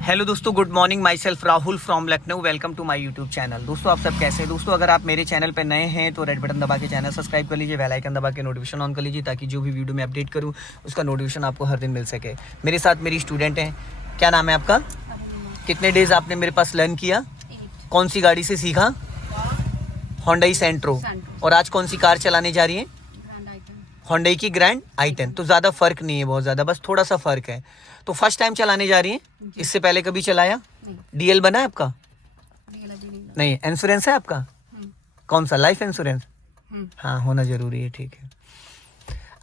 Hello दोस्तों, good morning. Myself Rahul from Lucknow. Welcome to my YouTube channel. दोस्तों आप सब कैसे हैं? दोस्तों अगर आप मेरे चैनल पर नए हैं तो रेड बटन दबा के चैनल सब्सक्राइब कर लीजिए, बेल आइकन दबा के नोटिफिकेशन ऑन कर लीजिए ताकि जो भी वीडियो मैं अपडेट करूं उसका नोटिफिकेशन आपको हर दिन मिल सके। मेरे साथ मेरी स्टूडेंट हैं। क्या नाम है आपका? कितने डेज आपने मेरे पास लर्न किया? कौन सी गाड़ी से सीखा? होंडा सेंट्रो। और आज कौन सी कार चलाने जा रही है? होंडा की ग्रैंड i10। तो ज़्यादा फर्क नहीं है, बहुत ज़्यादा, बस थोड़ा सा फर्क है। तो फर्स्ट टाइम चलाने जा रही है? इससे पहले कभी चलाया? डीएल बना है आपका? नहीं। इंश्योरेंस है आपका? कौन सा? Life insurance? हाँ, होना जरूरी है। ठीक है।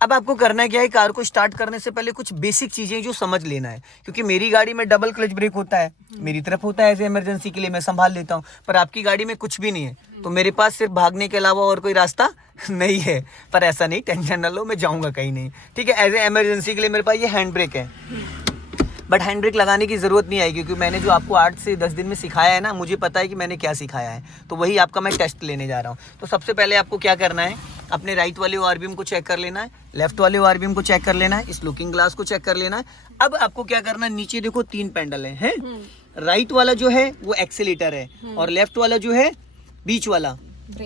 अब आपको करना क्या है, कार को स्टार्ट करने से पहले कुछ बेसिक चीजें जो समझ लेना है, क्योंकि मेरी गाड़ी में डबल क्लच ब्रेक होता है, मेरी तरफ होता है, ऐसे इमरजेंसी के लिए मैं संभाल लेता हूँ, पर आपकी गाड़ी में कुछ भी नहीं है। तो मेरे पास सिर्फ भागने के अलावा और कोई रास्ता नहीं है। पर ऐसा नहीं, टेंशन न लो, मैं जाऊंगा कहीं नहीं। ठीक है। एज ए इमरजेंसी के लिए मेरे पास ये हैंड ब्रेक है, बट हैंड ब्रेक लगाने की ज़रूरत नहीं आएगी, क्योंकि मैंने जो आपको 8 से 10 दिन में सिखाया है ना, मुझे पता है कि मैंने क्या सिखाया है। तो वही आपका मैं टेस्ट लेने जा रहा हूँ। तो सबसे पहले आपको क्या करना है, अपने राइट वाले ओआरबीएम को चेक कर लेना है, लेफ्ट वाले ओआरबीएम को चेक कर लेना है, इस लुकिंग ग्लास को चेक कर लेना है। अब आपको क्या करना है, नीचे देखो 3 पेंडल है। राइट वाला जो है वो एक्सीलेटर है, और लेफ्ट वाला जो है बीच वाला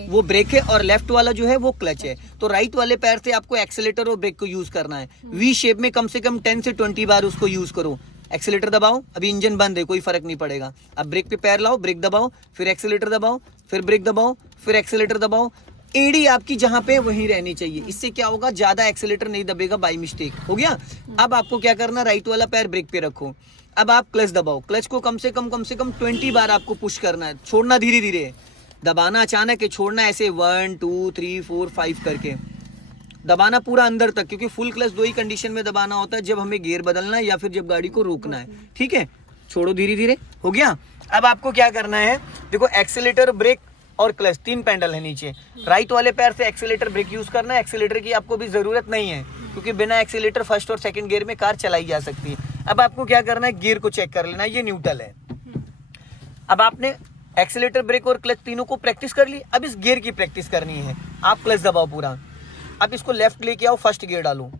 वो ब्रेक है, और लेफ्ट वाला जो है वो क्लच है। तो राइट वाले पैर से आपको एक्सीलेटर और ब्रेक को यूज करना है। वी शेप में कम से कम 10 से 20 बार उसको यूज करो। एक्सीलेटर दबाओ, अभी इंजन बंद है, कोई फर्क नहीं पड़ेगा। अब ब्रेक पे पैर लाओ, ब्रेक दबाओ, फिर एक्सीलेटर दबाओ, फिर ब्रेक दबाओ, फिर एक्सीलेटर दबाओ। एड़ी आपकी जहां पे वहीं रहनी चाहिए। इससे क्या होगा, ज्यादा एक्सीलेटर नहीं दबेगा बाई मिस्टेक। हो गया। अब आपको क्या करना, राइट वाला पैर ब्रेक पे रखो। अब आप क्लच दबाओ। क्लच को कम से कम 20 बार आपको पुश करना है, छोड़ना धीरे धीरे, दबाना अचानक है, छोड़ना ऐसे 1 2 3 4 5 करके दबाना पूरा अंदर तक, क्योंकि फुल क्लच 2 ही कंडीशन में दबाना होता है, जब हमें गियर बदलना है या फिर जब गाड़ी को रोकना है। ठीक है। छोड़ो धीरे धीरे। हो गया। अब आपको क्या करना है, देखो एक्सीलेटर, ब्रेक और क्लच 3 पेंडल है नीचे। राइट वाले पैर से एक्सीलेटर ब्रेक यूज करना है। एक्सीलेटर की आपको भी जरूरत नहीं है, क्योंकि बिना एक्सीलेटर फर्स्ट और सेकंड गियर में कार चलाई जा सकती है। अब आपको क्या करना है, गियर को चेक कर लेना है, ये न्यूट्रल है। अब आपने एक्सीलेटर, ब्रेक और क्लच तीनों को प्रैक्टिस कर ली। अब इस गियर की प्रैक्टिस करनी है। आप क्लच दबाओ पूरा। अब इसको लेफ्ट लेके आओ, फर्स्ट गियर डालो।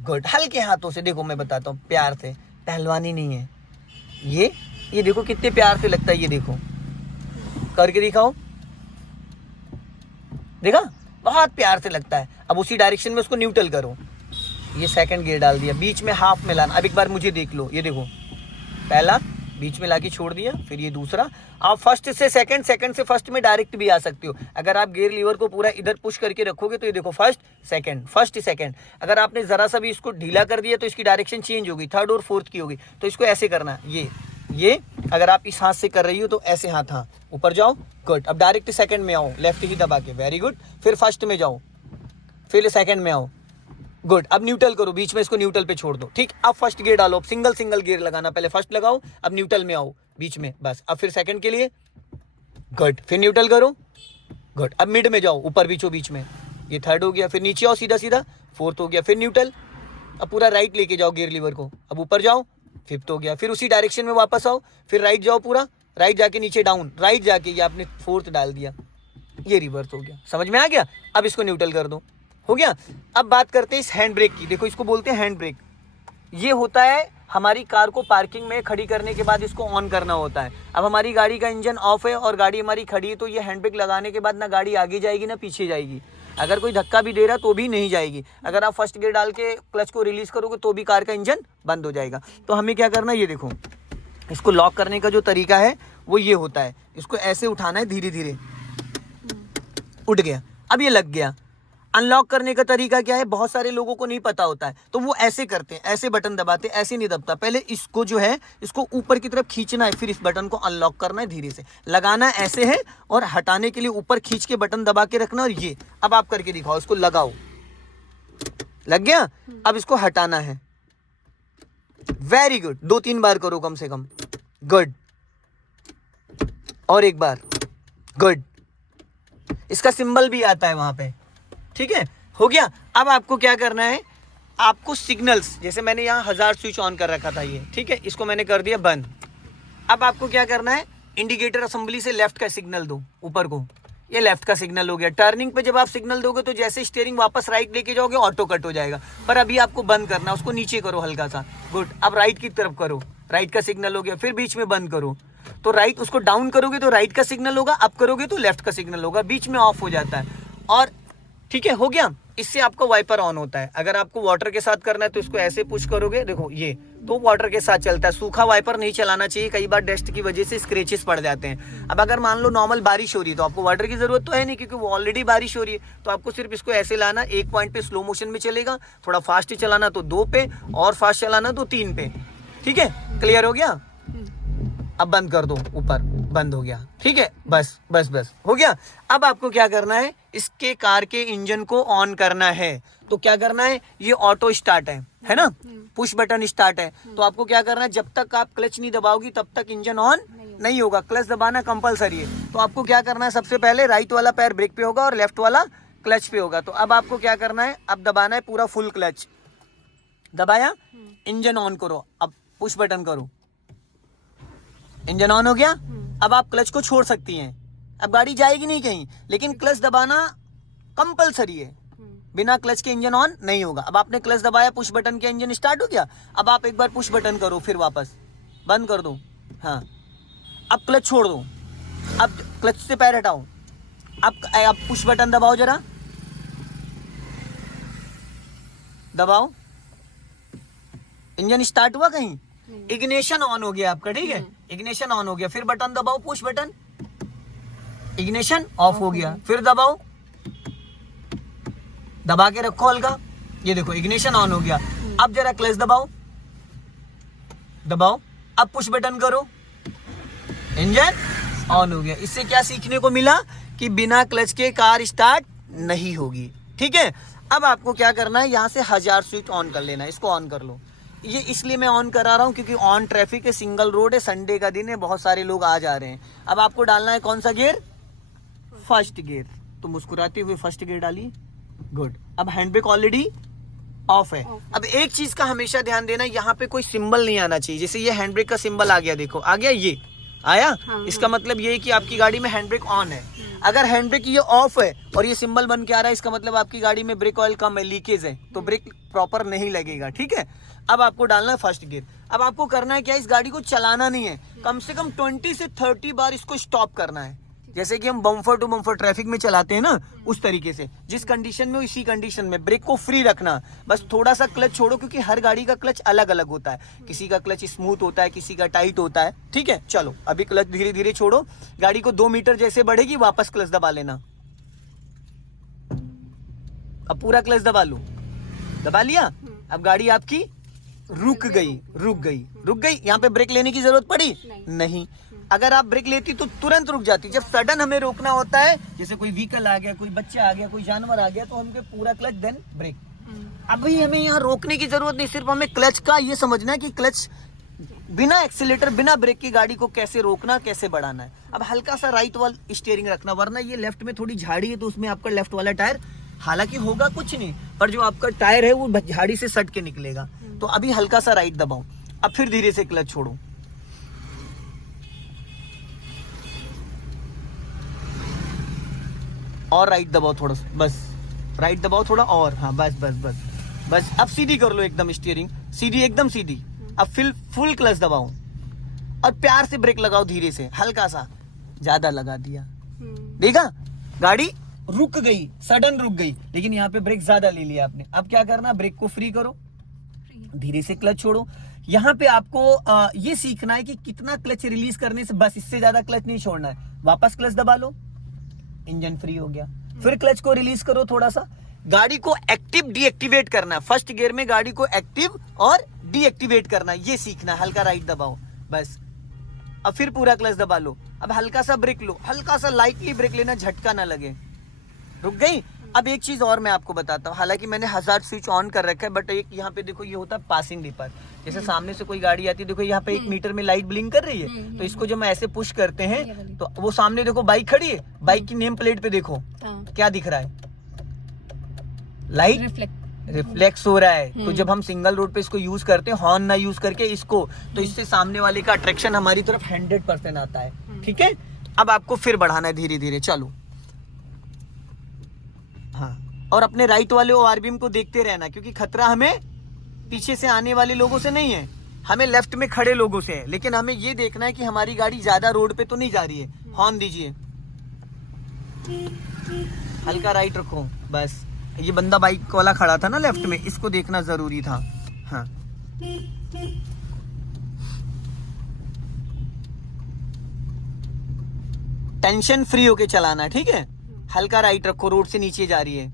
गुड। हल्के हाथों से, देखो मैं बताता हूँ, प्यार से, पहलवानी नहीं है ये देखो कितने प्यार से लगता है, ये देखो करके दिखाओ, देखा, बहुत प्यार से लगता है। अब उसी डायरेक्शन में उसको न्यूट्रल करो। ये सेकंड गियर डाल दिया, बीच में हाफ में लाना। अब एक बार मुझे देख लो, ये देखो, पहला बीच में लाके छोड़ दिया, फिर ये दूसरा। आप फर्स्ट से सेकंड, सेकंड से फर्स्ट में डायरेक्ट भी आ सकते हो। अगर आप गियर लीवर को पूरा इधर पुश करके रखोगे तो ये देखो फर्स्ट सेकंड, फर्स्ट सेकंड। अगर आपने जरा सा भी इसको ढीला कर दिया तो इसकी डायरेक्शन चेंज होगी, थर्ड और फोर्थ की होगी। तो इसको ऐसे करना है, ये अगर आप इस हाथ से कर रही हो तो ऐसे हाथ, हाँ ऊपर जाओ। गुड। अब डायरेक्ट सेकंड में आओ, लेफ्ट ही दबा के, वेरी गुड। फिर फर्स्ट में जाओ, फिर सेकंड में आओ। गुड। अब न्यूट्रल करो, बीच में इसको न्यूट्रल पे छोड़ दो। ठीक। अब फर्स्ट गियर डालो, सिंगल गियर लगाना, पहले फर्स्ट लगाओ, अब न्यूट्रल में आओ बीच में, बस। अब फिर सेकंड के लिए, गुड, फिर न्यूट्रल करो, गुड। अब मिड में जाओ, ऊपर बीच में, ये थर्ड हो गया। फिर नीचे आओ सीधा सीधा, फोर्थ हो गया, फिर न्यूट्रल। अब पूरा राइट लेके जाओ गियर लीवर को, अब ऊपर जाओ, फिफ्थ हो गया। फिर उसी डायरेक्शन में वापस आओ, फिर राइट जाओ, पूरा राइट जाके नीचे डाउन, राइट जाके ये आपने फोर्थ डाल दिया, ये रिवर्स हो गया। समझ में आ गया? अब इसको न्यूट्रल कर दो। हो गया। अब बात करते हैं इस हैंड ब्रेक की। देखो इसको बोलते हैं हैंड ब्रेक। ये होता है हमारी कार को पार्किंग में खड़ी करने के बाद इसको ऑन करना होता है। अब हमारी गाड़ी का इंजन ऑफ है और गाड़ी हमारी खड़ी है, तो ये हैंड ब्रेक लगाने के बाद ना गाड़ी आगे जाएगी ना पीछे जाएगी। अगर कोई धक्का भी दे रहा तो भी नहीं जाएगी। अगर आप फर्स्ट गियर डाल के क्लच को रिलीज करोगे तो भी कार का इंजन बंद हो जाएगा। तो हमें क्या करना है, ये देखो, इसको लॉक करने का जो तरीका है वो ये होता है, इसको ऐसे उठाना है धीरे धीरे, उठ गया। अब ये लग गया। अनलॉक करने का तरीका क्या है, बहुत सारे लोगों को नहीं पता होता है, तो वो ऐसे करते हैं, ऐसे बटन दबाते, ऐसे नहीं दबता। पहले इसको जो है, इसको ऊपर की तरफ खींचना है, फिर इस बटन को अनलॉक करना है, धीरे से लगाना ऐसे है, और हटाने के लिए ऊपर खींच के बटन दबा के रखना। और ये अब आप करके दिखाओ, इसको लगाओ, लग गया। अब इसको हटाना है, वेरी गुड। 2-3 बार करो कम से कम, गुड। और एक बार, गुड। इसका सिंबल भी आता है वहां पे, ठीक है। हो गया। अब आपको क्या करना है, आपको सिग्नल्स, जैसे मैंने यहाँ 1000 स्विच ऑन कर रखा था ये, ठीक है, इसको मैंने कर दिया बंद। अब आपको क्या करना है, इंडिकेटर असेंबली से लेफ्ट का सिग्नल दो ऊपर को, ये लेफ्ट का सिग्नल हो गया। टर्निंग पे जब आप सिग्नल दोगे तो जैसे स्टीयरिंग वापस राइट लेके जाओगे ऑटो कट हो जाएगा, पर अभी आपको बंद करना है, उसको नीचे करो हल्का सा, गुड। अब राइट की तरफ करो, राइट का सिग्नल हो गया, फिर बीच में बंद करो तो राइट, उसको डाउन करोगे तो राइट का सिग्नल होगा, अप करोगे तो लेफ्ट का सिग्नल होगा, बीच में ऑफ हो जाता है। और ठीक है, हो गया। इससे आपका वाइपर ऑन होता है। अगर आपको वाटर के साथ करना है तो इसको ऐसे पुश करोगे, देखो ये तो वाटर के साथ चलता है। सूखा वाइपर नहीं चलाना चाहिए, कई बार डस्ट की वजह से स्क्रेचेस पड़ जाते हैं। अब अगर मान लो नॉर्मल बारिश हो रही है तो आपको वाटर की जरूरत तो है नहीं, क्योंकि वो ऑलरेडी बारिश हो रही है। तो आपको सिर्फ इसको ऐसे लाना, एक पॉइंट पे स्लो मोशन में चलेगा, थोड़ा फास्ट चलाना तो 2 पे, और फास्ट चलाना तो 3 पे। ठीक है, क्लियर हो गया। अब बंद कर दो, ऊपर बंद हो गया। ठीक है, बस बस बस हो गया। अब आपको क्या करना है, इसके कार के इंजन को ऑन करना है। तो क्या करना है, ये ऑटो स्टार्ट है ना, पुश बटन स्टार्ट है। तो आपको क्या करना है, जब तक आप क्लच नहीं दबाओगी तब तक इंजन ऑन नहीं होगा। क्लच दबाना कंपलसरी है। तो आपको क्या करना है, सबसे पहले राइट वाला पैर ब्रेक पे होगा और लेफ्ट वाला क्लच पे होगा। तो अब आपको क्या करना है, अब दबाना है पूरा फुल क्लच, दबाया, इंजन ऑन करो, अब पुश बटन करो, इंजन ऑन हो गया। अब आप क्लच को छोड़ सकती हैं, अब गाड़ी जाएगी नहीं कहीं, लेकिन क्लच दबाना कंपलसरी है। बिना क्लच के इंजन ऑन नहीं होगा। अब आपने क्लच दबाया, पुश बटन के, इंजन स्टार्ट हो गया। अब आप एक बार पुश बटन करो, फिर वापस बंद कर दो। हाँ, अब क्लच छोड़ दो, अब क्लच से पैर हटाओ, अब पुश बटन दबाओ, जरा दबाओ, इंजन स्टार्ट हुआ कहीं, इग्निशन ऑन हो गया आपका। ठीक है, इग्निशन ऑन हो गया, फिर बटन दबाओ, पुश बटन, इग्निशन ऑफ हो गया, फिर दबाओ, दबा के रखो हल्का, ये देखो इग्निशन ऑन हो गया। अब जरा क्लच दबाओ, दबाओ, अब पुश बटन करो, इंजन ऑन हो गया। इससे क्या सीखने को मिला कि बिना क्लच के कार स्टार्ट नहीं होगी। ठीक है, अब आपको क्या करना है, यहां से 1000 स्विच ऑन कर लेना है। इसको ऑन कर लो। ये इसलिए मैं ऑन करा रहा हूं क्योंकि ऑन ट्रैफिक है, सिंगल रोड है, संडे का दिन है, बहुत सारे लोग आ जा रहे हैं। अब आपको डालना है कौन सा गियर, फर्स्ट गियर। तो मुस्कुराते हुए फर्स्ट गियर डालिए, गुड। अब हैंड ब्रेक ऑलरेडी ऑफ है। अब एक चीज का हमेशा ध्यान देना, यहाँ पे कोई सिंबल नहीं आना चाहिए। जैसे ये हैंड ब्रेक का सिंबल आ गया, देखो आ गया, ये आया, इसका मतलब ये है कि आपकी गाड़ी में हैंड ब्रेक ऑन है। अगर हैंड ब्रेक ये ऑफ है और ये सिंबल बन के आ रहा है, इसका मतलब आपकी गाड़ी में ब्रेक ऑयल कम है, लीकेज है, तो ब्रेक प्रॉपर नहीं लगेगा। ठीक है, अब आपको डालना है फर्स्ट गियर। अब आपको करना है क्या, इस गाड़ी को चलाना नहीं है, कम से कम 20 से 30 बार इसको स्टॉप करना है। जैसे कि हम बम्फर टू बम्फर ट्रैफिक में चलाते हैं ना, उस तरीके से, जिस कंडीशन में इसी कंडीशन में ब्रेक को फ्री रखना। बस थोड़ा सा क्लच छोड़ो, क्योंकि हर गाड़ी का क्लच अलग अलग होता है, किसी का क्लच स्मूथ होता है, किसी का टाइट होता है। ठीक है, चलो अभी क्लच धीरे धीरे छोड़ो, गाड़ी को 2 मीटर जैसे बढ़ेगी वापस क्लच दबा लेना। अब पूरा क्लच दबा लो, दबा लिया। अब गाड़ी आपकी रुक गई। यहाँ पे ब्रेक लेने की जरूरत पड़ी नहीं। अगर आप ब्रेक लेती तो तुरंत रुक जाती। जब सडन हमें रोकना होता है, जैसे कोई व्हीकल आ गया, कोई बच्चा आ गया, कोई जानवर आ गया, तो हमके पूरा क्लच देन ब्रेक। अभी हमें यहाँ रोकने की जरूरत नहीं, सिर्फ हमें क्लच का ये समझना है कि क्लच बिना एक्सीलेटर, बिना ब्रेक की गाड़ी को कैसे रोकना, कैसे बढ़ाना है। अब हल्का सा राइट वाला स्टीयरिंग रखना, वरना ये लेफ्ट में थोड़ी झाड़ी है तो उसमें आपका लेफ्ट वाला टायर, हालांकि होगा कुछ नहीं, पर जो आपका टायर है वो झाड़ी से सट के निकलेगा। तो अभी हल्का सा राइट दबाओ, अब फिर धीरे से क्लच छोड़ो, और राइट दबाओ थोड़ा सा, बस राइट दबाओ थोड़ा और, हाँ बस बस बस बस। अब सीधी कर लो एकदम स्टीयरिंग, सीधी, एकदम सीधी। अब फिर फुल क्लच दबाओ और प्यार से ब्रेक लगाओ, धीरे से, हल्का सा, ज्यादा लगा दिया, देखा गाड़ी रुक गई, सडन रुक गई, लेकिन यहाँ पे ब्रेक ज्यादा ले लिया आपने। अब क्या करना, ब्रेक को फ्री करो, धीरे से क्लच छोड़ो। यहाँ पे आपको ये सीखना है कि कितना क्लच रिलीज करने से, बस इससे ज्यादा क्लच नहीं छोड़ना है। वापस क्लच दबा लो, इंजन फ्री हो गया, फिर क्लच को रिलीज करो थोड़ा सा। गाड़ी को एक्टिव डीएक्टिवेट करना है, फर्स्ट गियर में गाड़ी को एक्टिव और डीएक्टिवेट करना है, ये सीखना है। हल्का राइट दबाओ बस, अब फिर पूरा क्लच दबा लो। अब हल्का सा ब्रेक लो, हल्का सा लाइटली ब्रेक लेना, झटका ना लगे। रुक गई। अब एक चीज और मैं आपको बताता हूँ, हालांकि मैंने 1000 स्विच ऑन कर रखा है, बट एक यहाँ पे देखो, ये होता है पासिंग डिपर। जैसे सामने से कोई गाड़ी आती है, देखो यहाँ पे 1 मीटर में लाइट ब्लिंक कर रही है, तो इसको जब हम ऐसे पुश करते हैं तो वो सामने देखो बाइक खड़ी है, बाइक की नेम प्लेट पे देखो क्या दिख रहा है, लाइट रिफ्लेक्स हो रहा है। तो जब हम सिंगल रोड पे इसको यूज करते हैं, हॉर्न ना यूज करके इसको, तो इससे सामने वाले का अट्रैक्शन हमारी तरफ 100% आता है। ठीक है, अब आपको फिर बढ़ाना है धीरे धीरे, चलो। हाँ, और अपने राइट वाले ओआरबीएम को देखते रहना, क्योंकि खतरा हमें पीछे से आने वाले लोगों से नहीं है, हमें लेफ्ट में खड़े लोगों से है, लेकिन हमें ये देखना है कि हमारी गाड़ी ज्यादा रोड पे तो नहीं जा रही है। हॉर्न दीजिए, हल्का राइट रखो बस। ये बंदा बाइक वाला खड़ा था ना लेफ्ट में, इसको देखना जरूरी था। हाँ, टेंशन फ्री होके चलाना, ठीक है। हल्का राइट रखो, रोड से नीचे जा रही है।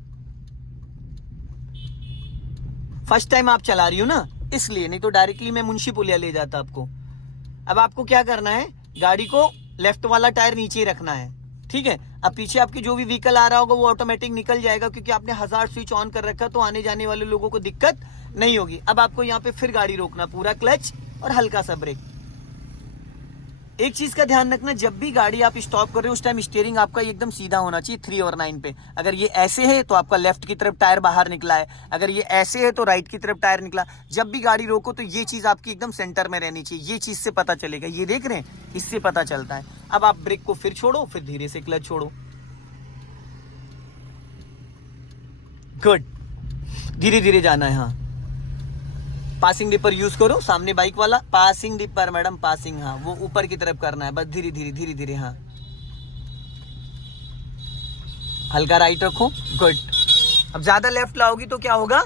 फर्स्ट टाइम आप चला रही हो ना, इसलिए, नहीं तो डायरेक्टली मैं मुंशी पुलिया ले जाता आपको। अब आपको क्या करना है, गाड़ी को लेफ्ट वाला टायर नीचे रखना है, ठीक है। अब पीछे आपकी जो भी व्हीकल आ रहा होगा वो ऑटोमेटिक निकल जाएगा, क्योंकि आपने हजार्ड स्विच ऑन कर रखा, तो आने जाने वाले लोगों को दिक्कत नहीं होगी। अब आपको यहाँ पे फिर गाड़ी रोकना, पूरा क्लच और हल्का सा ब्रेक। एक चीज का ध्यान रखना, जब भी गाड़ी आप स्टॉप कर रहे हो उस टाइम स्टीयरिंग आपका एकदम सीधा होना चाहिए 3 और 9 पे। अगर ये ऐसे है तो आपका लेफ्ट की तरफ टायर बाहर निकला है, अगर ये ऐसे है तो राइट की तरफ टायर निकला। जब भी गाड़ी रोको तो ये चीज आपकी एकदम सेंटर में रहनी चाहिए, ये चीज से पता चलेगा। ये देख रहे हैं, इससे पता चलता है। अब आप ब्रेक को फिर छोड़ो, फिर धीरे से क्लच छोड़ो। गुड, धीरे धीरे जाना है। हाँ, पासिंग डिपर यूज करो, सामने बाइक वाला पासिंग डिपर, मैडम पासिंग, हाँ वो ऊपर की तरफ करना है बस, धीरे धीरे धीरे धीरे। हाँ, हल्का राइट रखो, गुड। अब ज्यादा लेफ्ट लाओगी तो क्या होगा,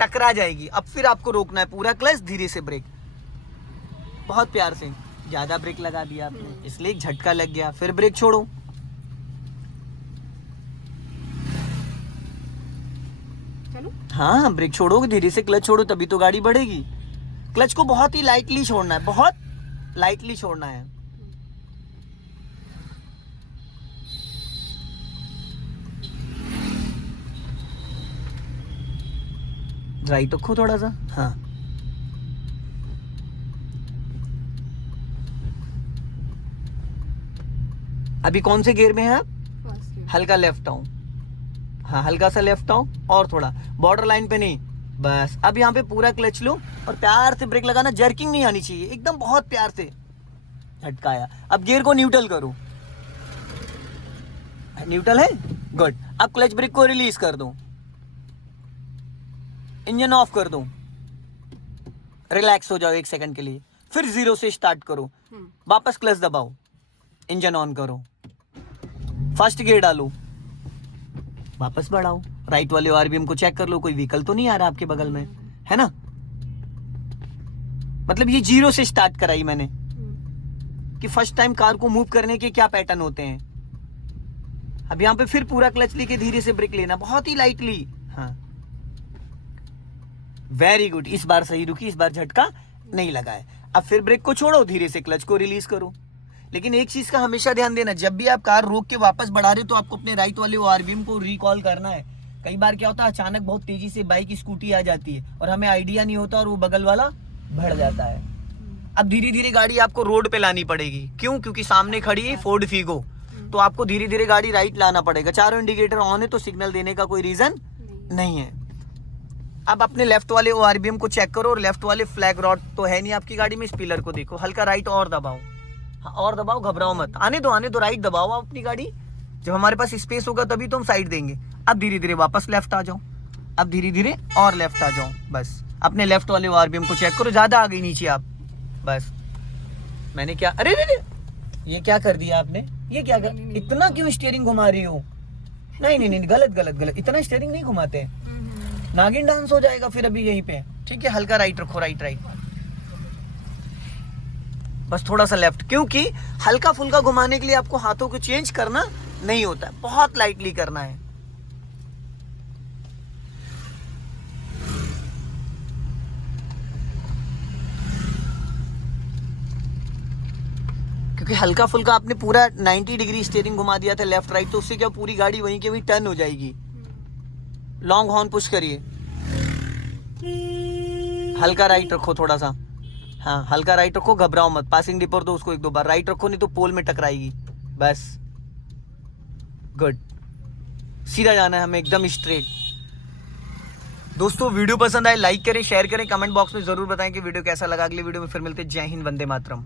टकरा जाएगी। अब फिर आपको रोकना है, पूरा क्लच, धीरे से ब्रेक, बहुत प्यार से। ज्यादा ब्रेक लगा दिया आपने, इसलिए एक झटका लग गया। फिर ब्रेक छोड़ो, हाँ ब्रेक छोड़ोगे, धीरे से क्लच छोड़ो, तभी तो गाड़ी बढ़ेगी। क्लच को बहुत ही लाइटली छोड़ना है, बहुत लाइटली छोड़ना है। राइट रखो थोड़ा सा। हाँ, अभी कौन से गियर में है आप, हल्का लेफ्ट आओ। हाँ, हल्का सा लेफ्ट आओ और थोड़ा, बॉर्डर लाइन पे नहीं, बस। अब यहाँ पे पूरा क्लच लो और प्यार से ब्रेक लगाना, जर्किंग नहीं आनी चाहिए, एकदम बहुत प्यार से झटकाया। अब गियर को न्यूट्रल करो, न्यूट्रल है, गुड। अब क्लच ब्रेक को रिलीज कर दो, इंजन ऑफ कर दो, रिलैक्स हो जाओ 1 सेकंड के लिए। फिर 0 से स्टार्ट करो, वापस क्लच दबाओ, इंजन ऑन करो, फर्स्ट गियर डालो, वापस बढ़ाओ। राइट वाले आरबीएम को चेक कर लो, कोई व्हीकल तो नहीं आ रहा आपके बगल में, है ना। मतलब ये 0 से स्टार्ट कराई मैंने, कि फर्स्ट टाइम कार को मूव करने के क्या पैटर्न होते हैं। अब यहाँ पे फिर पूरा क्लच लेके धीरे से ब्रेक लेना, बहुत ही लाइटली। हाँ, वेरी गुड, इस बार सही रुकी, इस बार झटका नहीं लगा है। अब फिर ब्रेक को छोड़ो, धीरे से क्लच को रिलीज करो। लेकिन एक चीज का हमेशा ध्यान देना, जब भी आप कार रोक के वापस बढ़ा रहे हो तो आपको अपने राइट वाले आरबीएम को रिकॉल करना है। कई बार क्या होता है, अचानक बहुत तेजी से बाइक स्कूटी आ जाती है और हमें आइडिया नहीं होता और वो बगल वाला बढ़ जाता है। अब धीरे धीरे गाड़ी आपको रोड पे लानी पड़ेगी, क्यों, क्योंकि सामने खड़ी है फोर्ड फीगो, तो आपको धीरे धीरे गाड़ी राइट लाना पड़ेगा। चारों इंडिकेटर ऑन है तो सिग्नल देने का कोई रीजन नहीं है। अब अपने लेफ्ट वाले आरबीएम को चेक करो, और लेफ्ट वाले फ्लैग रॉड तो है नहीं आपकी गाड़ी में, स्पीलर को देखो, हल्का राइट और दबाओ। हाँ, और दबाओ, घबराओ मत, आने दो, राइट दबाओ आप अपनी गाड़ी। जब हमारे पास स्पेस होगा तभी तो हम साइड देंगे। अब धीरे धीरे वापस लेफ्ट आ जाओ, अब धीरे धीरे और लेफ्ट आ जाओ, बस। अपने लेफ्ट वाले आरबीएम को चेक करो, ज्यादा आ गई नीचे आप, बस। मैंने क्या, अरे ये क्या कर दिया आपने, ये क्या कर, इतना क्यों स्टीयरिंग घुमा रही हो। नहीं, गलत, इतना स्टीयरिंग नहीं घुमाते, नागिन डांस हो जाएगा फिर अभी यहीं पे, ठीक है। हल्का राइट रखो, राइट, बस थोड़ा सा लेफ्ट, क्योंकि हल्का फुल्का घुमाने के लिए आपको हाथों को चेंज करना नहीं होता है, बहुत लाइटली करना है। क्योंकि हल्का फुल्का आपने पूरा 90 डिग्री स्टीयरिंग घुमा दिया था लेफ्ट राइट, तो उससे क्या पूरी गाड़ी वहीं के वहीं टर्न हो जाएगी। लॉन्ग हॉर्न पुश करिए, हल्का राइट रखो थोड़ा सा। हाँ, हल्का राइट रखो, घबराओ मत। पासिंग डिपर दो उसको 1-2 बार, राइट रखो नहीं तो पोल में टकराएगी, बस। गुड, सीधा जाना है हमें, एकदम स्ट्रेट। दोस्तों वीडियो पसंद आए लाइक करें, शेयर करें, कमेंट बॉक्स में जरूर बताएं कि वीडियो कैसा लगा। अगली वीडियो में फिर मिलते हैं। जय हिंद, वंदे मातरम।